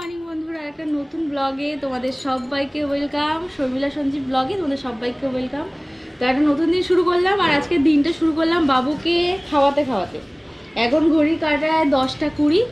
Morning বন্ধুরা, একটা নতুন ব্লগে তোমাদের সবাইকে ওয়েলকাম। শর্মিলা সঞ্জীব ব্লগে তোমাদের সবাইকে ওয়েলকাম। তো একটা নতুন দিন শুরু করলাম, আর আজকের দিনটা শুরু করলাম বাবুকে খাওয়াতে খাওয়াতে। এখন ঘড়ি কাটায় 10টা 20,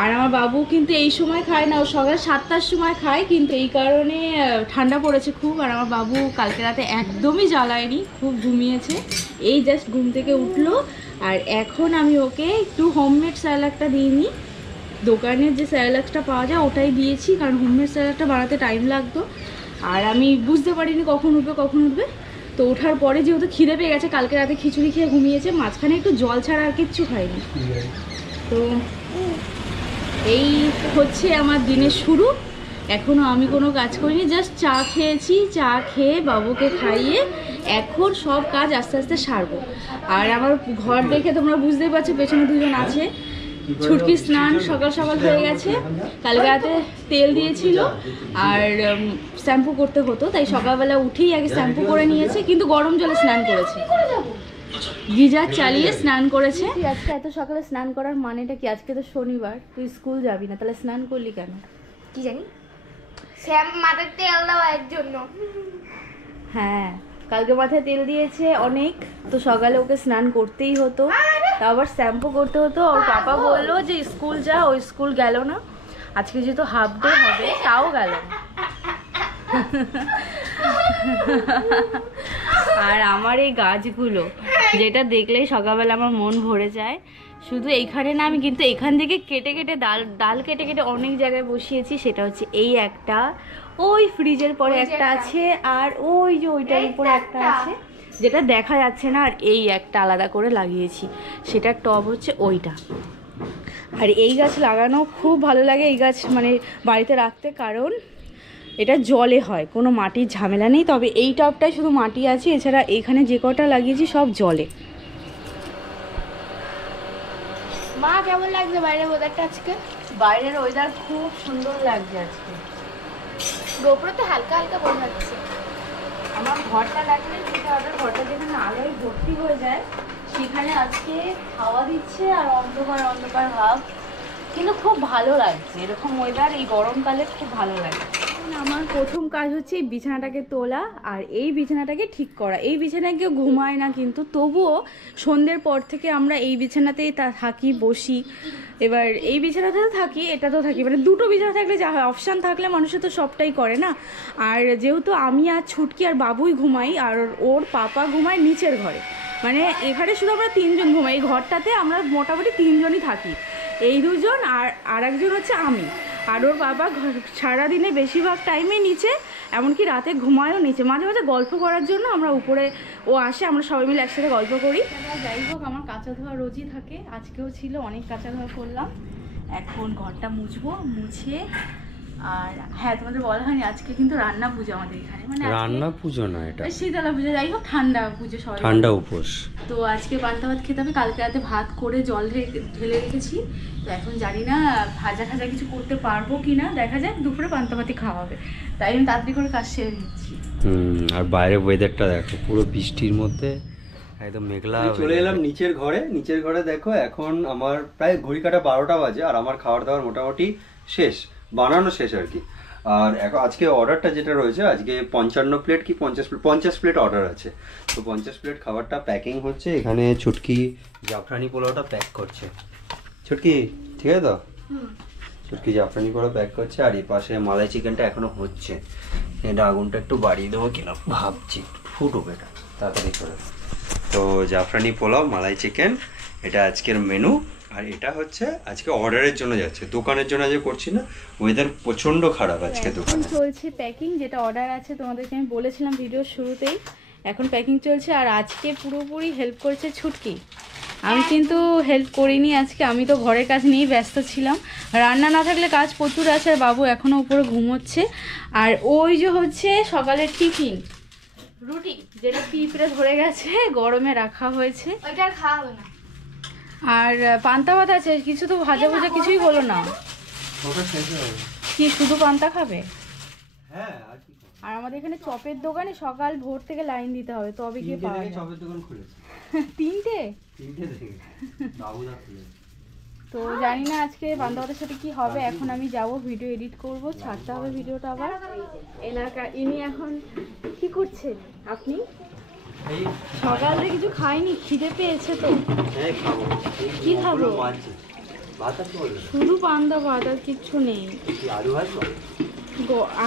আর আমার বাবু কিন্তু এই সময় খায় না, ও সকাল 7টার সময় খায়, কিন্তু এই কারণে ঠান্ডা পড়েছে খুব। আর আমার বাবু কালকে রাতে একদমই জ্বালায়নি, খুব ঘুমিয়েছে। এই জাস্ট ঘুম থেকে উঠলো, আর এখন আমি ওকে একটু হোমমেড স্যালাডটা দিইনি, দোকানের যে স্যালাডটা পাওয়া যায় ওটাই দিয়েছি, কারণ হোমমেড স্যালাডটা বানাতে টাইম লাগতো। আর আমি বুঝতে পারিনি কখন উঠবে। তো ওঠার পরে যেহেতু খিদে পেয়ে গেছে, কালকে রাতে খিচুড়ি খেয়ে ঘুমিয়েছে, মাঝখানে একটু জল ছাড়া আর কিচ্ছু খাইনি। তো এই হচ্ছে আমার দিনের শুরু। এখনও আমি কোনো কাজ করিনি, জাস্ট চা খেয়েছি। চা খেয়ে বাবুকে খাইয়ে এখন সব কাজ আস্তে আস্তে সারবো। আর আমার ঘর দেখে তোমরা বুঝতেই পারছো, পেছনে দুজন আছে। ছুটকি স্নান সকাল সকাল হয়ে গেছে, কালকে রাতে তেল দিয়েছিল আর শ্যাম্পু করতে হতো, তাই সকালবেলা উঠেই আগে শ্যাম্পু করে নিয়েছে, কিন্তু গরম জলে স্নান করেছে, গিজার চালিয়ে স্নান করেছে। আজকে এত সকালে স্নান করার মানেটা কি? আজকে তো শনিবার, তুই স্কুল যাবি না, তাহলে স্নান করলি কেন? কি জানি, শ্যাম মাথায় তেল দেওয়ার জন্য। হ্যাঁ, কালকে মাথায় তেল দিয়েছে অনেক, তো সকালে ওকে স্নান করতেই হতো, তা আবার শ্যাম্পু করতে হতো। ওর পাপা বললো যে স্কুল যা, ওই স্কুল গেল না। আজকে যেহেতু হাফ ডে হবে, তাও গেল না। আর আমার এই গাছগুলো যেটা দেখলেই সকালবেলা আমার মন ভরে যায়। শুধু এইখানে না, আমি কিন্তু এখান থেকে কেটে কেটে ডাল কেটে কেটে অনেক জায়গায় বসিয়েছি। সেটা হচ্ছে এই একটা, ওই ফ্রিজের পরে একটা আছে, আর ওই যে ওইটার উপরে একটা আছে যেটা দেখা যাচ্ছে না, আর এই একটা আলাদা করে লাগিয়েছি, সেটার টব হচ্ছে ওইটা। আর এই গাছ লাগানো খুব ভালো লাগে, এই গাছ মানে বাড়িতে রাখতে, কারণ এটা জলে হয়, কোনো মাটির ঝামেলা নেই। তবে এই টবটায় শুধু মাটি আছে, এছাড়া এখানে যে কটা লাগিয়েছি সব জলে। মা কেমন লাগছে বাইরের ওয়েদারটা আজকে? বাইরের ওয়েদার খুব সুন্দর লাগছে আজকে, গোপুরতে হালকা হালকা বোঝা যাচ্ছে। আমার ঘরটা দেখলে ঘরটা যেখানে আলোয় ভর্তি হয়ে যায়, সেখানে আজকে হাওয়া দিচ্ছে আর অন্ধকার অন্ধকার ভাব, কিন্তু খুব ভালো লাগছে এরকম ওয়েদার। এই গরমকালে খুব ভালো লাগে। আমার প্রথম কাজ হচ্ছে এই বিছানাটাকে তোলা আর এই বিছানাটাকে ঠিক করা। এই বিছানায় কেউ ঘুমায় না, কিন্তু তবুও সন্ধ্যের পর থেকে আমরা এই বিছানাতেই থাকি, বসি। এবার এই বিছানাতে থাকি, এটাতেও থাকি, মানে দুটো বিছানা থাকলে যা হয়, অপশান থাকলে মানুষের তো সবটাই করে না। আর যেহেতু আমি আর ছুটকি আর বাবুই ঘুমাই, আর ওর পাপা ঘুমায় নিচের ঘরে, মানে এখানে শুধু আমরা তিনজন ঘুমাই। এই ঘরটাতে আমরা মোটামুটি তিনজনই থাকি, এই দুজন আর একজন হচ্ছে আমি। আর ওর বাবা সারাদিনে বেশিরভাগ টাইমে নিচে, এমনকি রাতে ঘুমায়ও নিচে। মাঝে মাঝে গল্প করার জন্য আমরা উপরে, ও আসে, আমরা সবাই মিলে একসাথে গল্প করি। যাই হোক, আমার কাঁচা ধোয়া রোজই থাকে, আজকেও ছিল, অনেক কাঁচা ধোয়া করলাম। এখন ঘরটা মুছবো, মুছে। আর হ্যাঁ, তোমাদের বলা হয়নি, আজকে কিন্তু রান্না পুজো আমাদের এখানে, মানে রান্না পুজো না, এটা শীতলা পুজো, যাই হোক ঠান্ডা পুজো, সবাই ঠান্ডা উপোস। তো আজকে পান্তা ভাত খেতে হবে। কালকে রাতে ভাত করে জল ঢেলে রেখেছি, তো এখন জানি না ভাজা কিছু করতে পারবো কি না, দেখা যাক। দুপুরে পান্তা ভাতই খাওয়া হবে, তাই আমি তাড়াতাড়ি করে কাজ সেরে নিচ্ছি। আর বাইরের ওয়েদারটা দেখো, পুরো বৃষ্টির মধ্যে একদম মেঘলা। চলে এলাম নিচের ঘরে। দেখো এখন আমার প্রায় ঘড়ি কাটা 12টা বাজে, আর আমার খাবার দাবার মোটামুটি শেষ, বানানো শেষ আর কি। আর এখন আজকে অর্ডারটা যেটা রয়েছে, আজকে 55 প্লেট কি 50 প্লেট অর্ডার আছে। তো 50 প্লেট খাবারটা প্যাকিং হচ্ছে। এখানে ছুটকি জাফরানি পোলাওটা প্যাক করছে। ছুটকি ঠিক আছে তো? ছুটকি জাফরানি পোলাও প্যাক করছে, আর এই পাশে মালাই চিকেনটা এখনো হচ্ছে। এটা আগুনটা একটু বাড়িয়ে দেবো কিনা ভাবছি, ফুটুক এটা তাড়াতাড়ি করে। তো জাফরানি পোলাও, মালাই চিকেন, এটা আজকের মেনু। আর এটা হচ্ছে আজকে অর্ডারের জন্য যাচ্ছে, দোকানের জন্য যে করছি না। ওয়েদার প্রচন্ড খারাপ আজকে দোকানে। চলছে প্যাকিং, যেটা অর্ডার আছে তোমাদেরকে আমি বলেছিলাম ভিডিওর শুরুতেই, এখন প্যাকিং চলছে। আর আজকে পুরোপুরি হেল্প করছে ছুটকি, আমি কিন্তু হেল্প করিনি আজকে, আমি তো ঘরের কাজ নিয়েই ব্যস্ত ছিলাম। রান্না না থাকলে কাজ প্রচুর আছে, আর বাবু এখনও উপরে ঘুমোচ্ছে। আর ওই যে হচ্ছে সকালের টিফিন রুটি, যেটা পিঁপড়ে ধরে গেছে, গরমে রাখা হয়েছে, ওইটা আর খাওয়া হবে না। আর পান্তা ভাত আছে, কিছু তো ভাজা ভাজা কিছুই হলো না। কি শুধু পান্তা খাবে? হ্যাঁ, আর আমাদের এখানে চপের দোকানে সকাল ভোর থেকে লাইন দিতে হবে, তবে গিয়ে পাওয়া যায়। চপের দোকান খুলেছে। তিনটে থেকে বাবুদা খুলেছে। তো জানি না আজকে বান্ধবদের সাথে কি হবে। এখন আমি যাব, ভিডিও এডিট করব, ছাড়তে হবে ভিডিওটা আবার। এলাকা ইনি এখন কি করছেন আপনি? সকাল থেকে কিছু খাইনি, খিদে পেয়েছে তো। কি খাবো? শুধু পান্তা ভাত, আর কিচ্ছু নেই।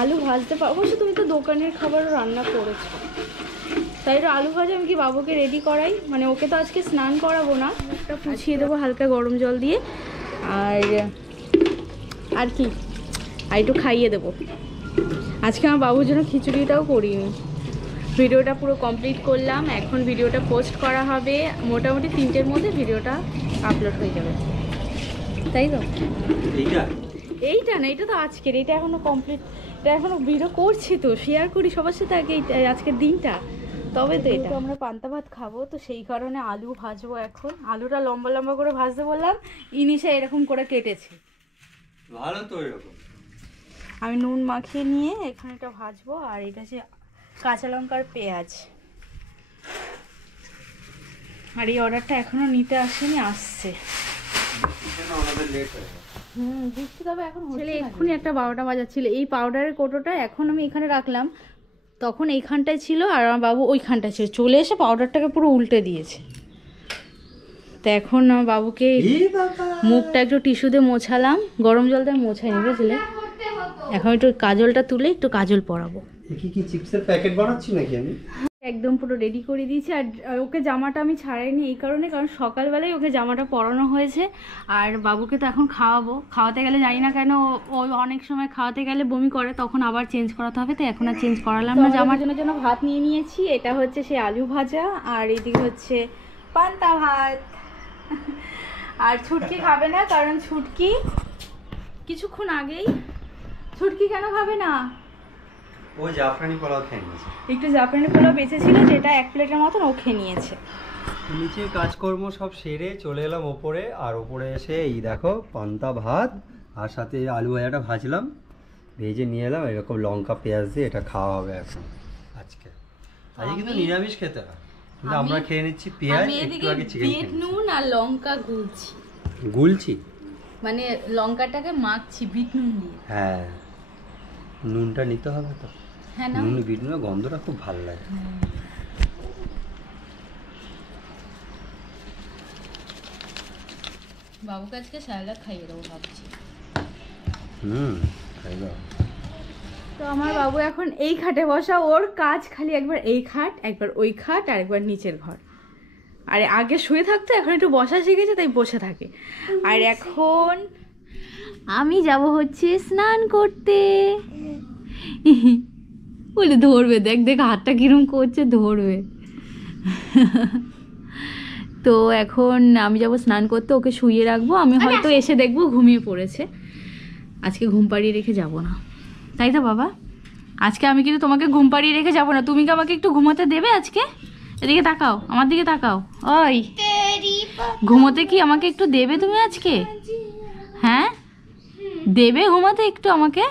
আলু ভাজতে অবশ্য তুমি তো দোকানের খাবারও রান্না করেছো, তাই তো আলু ভাজা আমি কি বাবুকে রেডি করাই, মানে ওকে তো আজকে স্নান করাবো না, একটা পুছিয়ে দেবো হালকা গরম জল দিয়ে, আর কি আর একটু খাইয়ে দেবো। আজকে আমার বাবুর জন্য খিচুড়িটাও করিনি। ভিডিওটা পুরো কমপ্লিট করলাম, এখন ভিডিওটা পোস্ট করা হবে, মোটামুটি 3টের মধ্যে ভিডিওটা আপলোড হয়ে যাবে, তাই তো? এইটা না, এটা তো আজকের, এটা এখনো কমপ্লিট, এটা এখনো ভিডিও করছি তো, শেয়ার করি সবার সাথে আগে আজকের দিনটা, তবে তো এটা আমরা পান্তা ভাত খাবো, তো সেই কারণে আলু ভাজবো। এখন আলুটা লম্বা লম্বা করে ভাজতে বললাম, ইনিশা এরকম করে কেটেছে, ভালো তো এরকম। আমি নুন মাখিয়ে নিয়ে এখানে এটা ভাজবো। আর এটা হচ্ছে কাঁচা লঙ্কার পেঁয়াজ। আর এই অর্ডারটা এখনো নিতে আসেনি, আসছে। দিচ্ছি, তবে এখন ছেলে এক্ষুনি একটা 12টা বাজাচ্ছিল। এই পাউডারের কোটোটা এখন আমি এখানে রাখলাম, তখন এইখানটায় ছিল আর আমার বাবু ওইখানটায় ছিল, চলে এসে পাউডারটাকে পুরো উল্টে দিয়েছে। তো এখন আমার বাবুকে মুখটা একটু টিস্যু দিয়ে মোছালাম, গরম জল দিয়ে মোছাইনি, বুঝলে? এখন একটু কাজলটা তুলে একটু কাজল পরাবো। কি চিপসের প্যাকেট বানাচ্ছি নাকি আমি? একদম পুরো রেডি করে দিয়েছি। আর ওকে জামাটা আমি ছাড়াইনি এই কারণে, কারণ সকালবেলায় ওকে জামাটা পরানো হয়েছে, আর বাবুকে তো এখন খাওয়াবো। খাওয়াতে গেলে জানি না কেন ও অনেক সময় খাওয়াতে গেলে বমি করে, তখন আবার চেঞ্জ করাতে হবে, তো এখন আর চেঞ্জ করালাম না। জামার জন্য ভাত নিয়ে নিয়েছি, এটা হচ্ছে সে আলু ভাজা, আর এদিকে হচ্ছে পান্তা ভাত। আর ছুটকি খাবে না, কারণ ছুটকি কিছুক্ষণ আগেই, ছুটকি কেন খাবে না? ও জাফরানি পোলাও খেয়ে নিয়েছে, একটু জাফরানি পোলাও বেঁচেছিল, যেটা 1 প্লেটের মতন ও খেয়ে নিয়েছে। নিচে কাজকর্ম সব সেরে চলে এলাম ওপরে, আর ওপরে এসে এই দেখো পান্তা ভাত আর সাথে আলু ভাজাটা ভাজলাম, ভেজে নিয়ে এলাম। এরকম লঙ্কা পেঁয়াজ দিয়ে এটা খাওয়া হবে এখন আজকে। আজকে কিন্তু নিরামিষ খেতে হয়, কিন্তু আমরা খেয়ে নিচ্ছি পেঁয়াজ, একটু আগে চিকেন খেয়েছি। নুন আর লঙ্কা গুলছি, মানে লঙ্কাটাকে মাখছি বিট নুন দিয়ে। হ্যাঁ, নুনটা নিতে হবে তো। হ্যাঁ না, নুন বিট নুনের গন্ধটা খুব ভালো লাগে। বাবুকে আজকে স্যালাড খাইয়ে দেবো ভাবছি। খাই দাও। তো আমার বাবু এখন এই খাটে বসা, ওর কাজ খালি একবার এই খাট, একবার ওই খাট, আর একবার নিচের ঘর। আর আগে শুয়ে থাকতো, এখন একটু বসা শিখেছে, তাই বসে থাকে। আর এখন আমি যাব হচ্ছে স্নান করতে। বলে ধরবে, দেখ দেখ হাতটা কিরম করছে, ধরবে। তো এখন আমি যাব স্নান করতে, ওকে শুইয়ে রাখবো। আমি হয়তো এসে দেখবো ঘুমিয়ে পড়েছে, আজকে ঘুম পাড়িয়ে রেখে যাব না, তাই তো বাবা? আজকে আমি কিন্তু তোমাকে ঘুম পাড়িয়ে রেখে যাব না। তুমি কি আমাকে একটু ঘুমোতে দেবে আজকে? এদিকে তাকাও, আমার দিকে তাকাও। ওই ঘুমোতে কি আমাকে একটু দেবে তুমি আজকে? হ্যাঁ দেবে ঘুমাতে একটু আমাকে?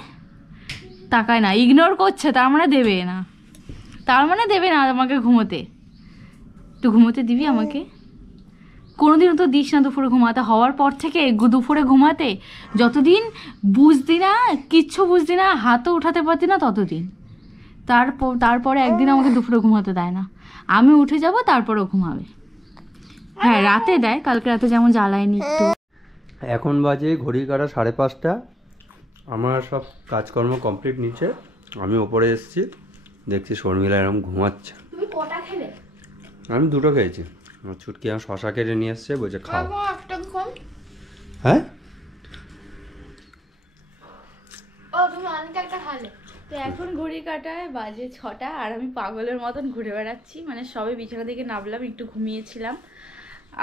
তাকায় না, ইগনোর করছে, তার মানে দেবে না, তার মানে দেবে না আমাকে ঘুমোতে। একটু ঘুমোতে দিবি আমাকে? কোনোদিনও তো দিস না দুপুরে ঘুমাতে, হওয়ার পর থেকে দুপুরে ঘুমাতে, যতদিন বুঝতি না, কিচ্ছু বুঝতি না, হাতও উঠাতে পারতি না ততদিন। তারপরে একদিন আমাকে দুপুরে ঘুমাতে দেয় না, আমি উঠে যাব তারপরেও ঘুমাবে। হ্যাঁ রাতে দেয়, কালকে রাতে যেমন জ্বালায়নি একটু। এখন বাজে ঘড়ির কাঁটা 5:30। আমার সব কাজকর্ম কমপ্লিট নিচে, আমি ওপরে এসেছি, দেখছি শর্মিলা এরকম ঘুমাচ্ছে। তুমি কটা খেলে? আমি 2টো খেয়েছি। আমার ছুটকি আমার শশা কেটে নিয়ে এসছে, বলছে খাও। একটা কম। হ্যাঁ, ও তুমি অনেক একটা খালে। তো এখন ঘড়ি কাটায় বাজে 6টা, আর আমি পাগলের মতন ঘুরে বেড়াচ্ছি, মানে সবে বিছানা থেকে নামলাম, একটু ঘুমিয়েছিলাম।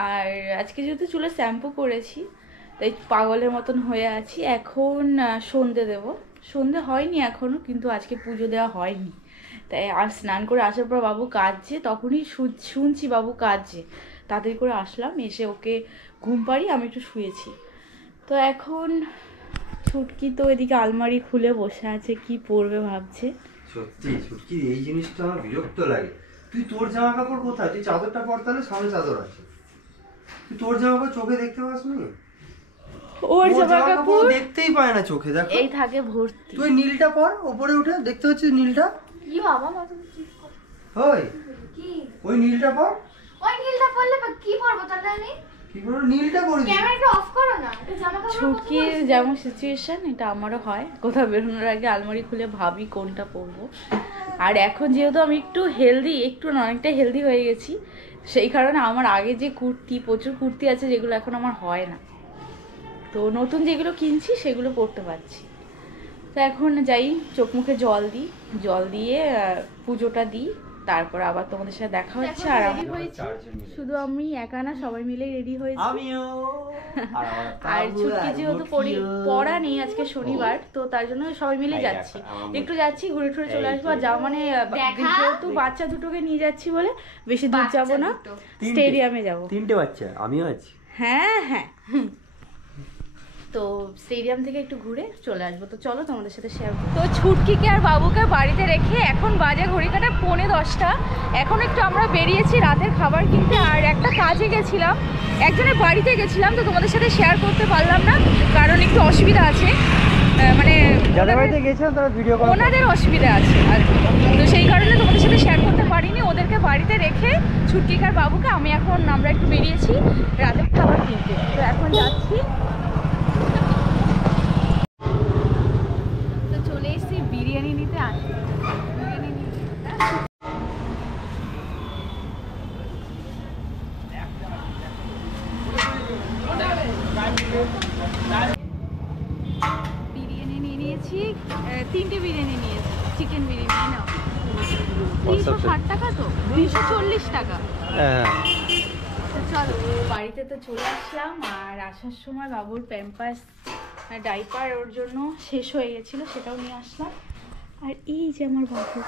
আর আজকে যেহেতু চুলে শ্যাম্পু করেছি, তাই পাগলের মতন হয়ে আছি। এখন সন্ধে দেব, সন্ধে হয়নি এখনও, কিন্তু আজকে পুজো দেওয়া হয়নি, তাই আর স্নান করে আসার পর বাবু কাঁদছে, তখনই শুনছি বাবু কাঁদছে, তাড়াতাড়ি করে আসলাম, এসে ওকে ঘুম পাড়িয়ে আমি একটু শুয়েছি। তো এখন ছুটকি তো এদিকে আলমারি খুলে বসে আছে, কি পরবে ভাবছে। সত্যি ছুটকি এই জিনিসটা আমার বিরক্ত লাগে। তুই তোর জামা কাপড় কোথায়? তুই চাদরটা পর, তাহলে সামনে চাদর আছে, তুই তোর জামা কাপড় চোখে দেখতে পাস না। ওর জামা কাপড় দেখতেই পায় না চোখে, দেখো এই থাকে ভর্তি। তুই নীলটা পর, উপরে উঠে দেখতে হচ্ছে নীলটা। কি বাবা মাথা ওই কি ওই নীলটা পর। ওই নীলটা পরলে কি পরবো তাহলে আমি? কি করো, নীলটা পরবি। ক্যামেরাটা অফ করো না, এটা জামা কাপড় ছুটকির যেমন সিচুয়েশন এটা আমারও হয়, কোথাও বেরোনোর আগে আলমারি খুলে ভাবি কোনটা পরবো। আর এখন যেহেতু আমি একটু হেলদি, একটু না অনেকটা হেলদি হয়ে গেছি, সেই কারণে আমার আগে যে কুর্তি, প্রচুর কুর্তি আছে যেগুলো এখন আমার হয় না, তো নতুন যেগুলো কিনছি সেগুলো পরতে পারছি। তো এখন যাই, চোখ মুখে জল দিই, জল দিয়ে পুজোটা দিই, তারপর আবার তোমাদের সাথে দেখা হচ্ছে। আর আমি হয়েছি শুধু আমি একা না, সবাই মিলে রেডি হয়েছি। আমিও। আর ছুটি যেহেতু পড়া নেই, আজকে শনিবার, তো তার জন্য সবাই মিলে যাচ্ছি, একটু যাচ্ছি, ঘুরে টুরে চলে আসবো। আর যাও মানে যেহেতু বাচ্চা দুটোকে নিয়ে যাচ্ছি বলে বেশি দূর যাবো না, স্টেডিয়ামে যাবো। 3টে বাচ্চা, আমিও আছি। হ্যাঁ হ্যাঁ, তো স্টেডিয়াম থেকে একটু ঘুরে চলে আসবো। তো চলো তোমাদের সাথে শেয়ার করি। তো ছুটকিকে আর বাবুকে বাড়িতে রেখে এখন বাজে ঘড়ি কাটা 9:45। এখন একটু আমরা বেরিয়েছি রাতের খাবার কিনতে, আর একটা কাজে গেছিলাম, একজনের বাড়িতে গেছিলাম, তো তোমাদের সাথে শেয়ার করতে পারলাম না কারণ একটু অসুবিধা আছে, মানে যাদের বাড়িতে গেছিলাম তারা ভিডিও কল, ওনাদের অসুবিধা আছে আর কি, তো সেই কারণে তোমাদের সাথে শেয়ার করতে পারিনি। ওদেরকে বাড়িতে রেখে ছুটকিকার বাবুকে আমরা একটু বেরিয়েছি রাতের খাবার কিনতে। তো এখন যাচ্ছি, তো চলে এসেছি বিরিয়ানি নিতে। বিরিয়ানি নিয়ে নিয়েছি, 3টে বিরিয়ানি নিয়েছি, চিকেন বিরিয়ানি নাও। 360 টাকা, তো 240 টাকা। চলো বাড়িতে তো চলে আসলাম, আর আসার সময় বাবুর প্যাম্পাস ডাইপার ওর জন্য শেষ হয়ে গেছিল, সেটাও নিয়ে আসলাম। আর এই যে আমার বাবু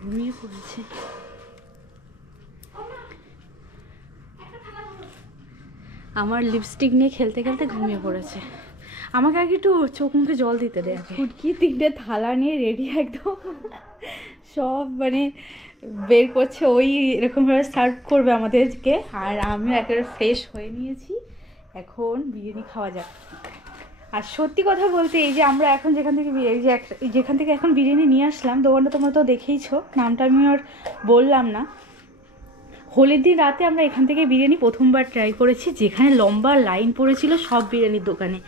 ঘুমিয়ে পড়েছে, আমার লিপস্টিক নিয়ে খেলতে খেলতে ঘুমিয়ে পড়েছে। আমাকে আগে একটু চোখ মুখে জল দিতে দে। ফুটকি 3টে থালা নিয়ে রেডি একদম, সব মানে বের করছে, ওই এরকমভাবে সার্ভ করবে আমাদেরকে। আর আমিও একেবারে ফ্রেশ হয়ে নিয়েছি, এখন বিরিয়ানি খাওয়া যাক। আর সত্যি কথা বলতে, এই যে আমরা এখন যেখান থেকে এখন বিরিয়ানি নিয়ে আসলাম, দোকানটা তোমরা তো দেখেইছো, নামটা আমি আর বললাম না। হোলির দিন রাতে আমরা এখান থেকে বিরিয়ানি প্রথমবার ট্রাই করেছি, যেখানে লম্বা লাইন পড়েছিল সব বিরিয়ানির দোকানে।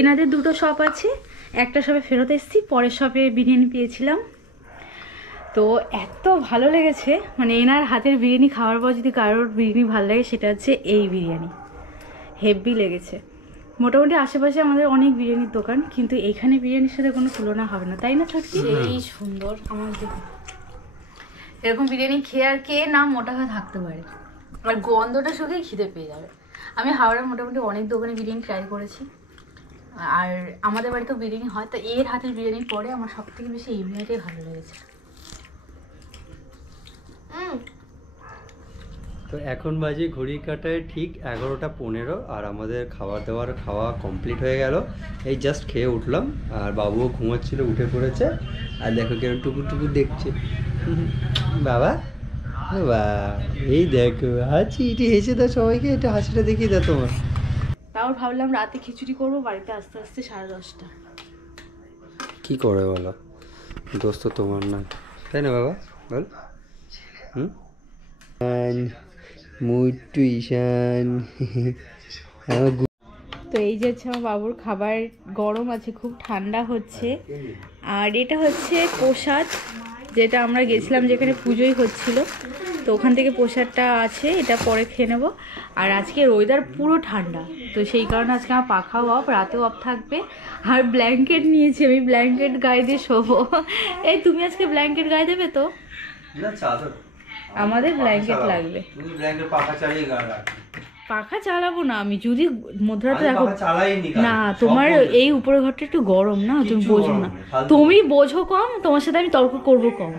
এনাদের 2টো শপ আছে, একটা শপে ফেরত এসেছি, পরের শপে বিরিয়ানি পেয়েছিলাম। তো এত ভালো লেগেছে, মানে এনার হাতের বিরিয়ানি খাওয়ার পর যদি কারোর বিরিয়ানি ভালো লাগে সেটা হচ্ছে এই বিরিয়ানি, হেভি লেগেছে। মোটামুটি আশেপাশে আমাদের অনেক বিরিয়ানির দোকান, কিন্তু এইখানে বিরিয়ানির সাথে কোনো তুলনা হবে না, তাই না ছুটকি? এই সুন্দর, আমার দেখুন এরকম বিরিয়ানি খেয়ে আর কে না মোটা হয়ে থাকতে পারে, আর গন্ধটা শুকেই খিদে পেয়ে যাবে। আমি হাওড়ার মোটামুটি অনেক দোকানে বিরিয়ানি ট্রাই করেছি, আর আমাদের বাড়িতেও বিরিয়ানি হয়, তো এর হাতের বিরিয়ানির পরে আমার সব থেকে বেশি এই বিরিয়ানিটাই ভালো লেগেছে। তো এখন বাজে ঘড়ি কাটায় ঠিক 11:15, আর আমাদের খাওয়া কমপ্লিট হয়ে গেল। এই জাস্ট খেয়ে উঠলাম, আর বাবুও ঘুমাচ্ছিল, উঠে পড়েছে। আর দেখো কেন টুকুর টুকুর দেখছে। বাবা বাবা, এই দেখো হাসি, এটি হেসে দাও সবাইকে, এটা হাসিটা দেখিয়ে দাও তোমার। তাও ভাবলাম রাতে খিচুড়ি করবো, বাড়িতে আস্তে আস্তে 10:30। কি করে বলো, দোস্ত তোমার না, তাই না বাবা বল? মুটু ঈশান। তো এই যে হচ্ছে আমার বাবুর খাবার, গরম আছে, খুব ঠান্ডা হচ্ছে। আর এটা হচ্ছে প্রসাদ, যেটা আমরা গেছিলাম যেখানে পুজোই হচ্ছিল, তো ওখান থেকে প্রসাদটা আছে, এটা পরে খেয়ে নেবো। আর আজকের ওয়েদার পুরো ঠান্ডা, তো সেই কারণে আজকে আমার পাখাও অফ, রাতেও অফ থাকবে। আর ব্ল্যাঙ্কেট নিয়েছি, আমি ব্ল্যাঙ্কেট গায়ে দিয়ে শোবো। এই তুমি আজকে ব্ল্যাঙ্কেট গায়ে দেবে তো? আমাদের ব্ল্যাঙ্কেট লাগবে। পাখা চালাবো না আমি, যদি মধ্যরাতে দেখো না, তোমার এই উপরের ঘরটা একটু গরম না, তুমি বোঝো না, তুমি বোঝো কম, তোমার সাথে আমি তর্ক করবো কম।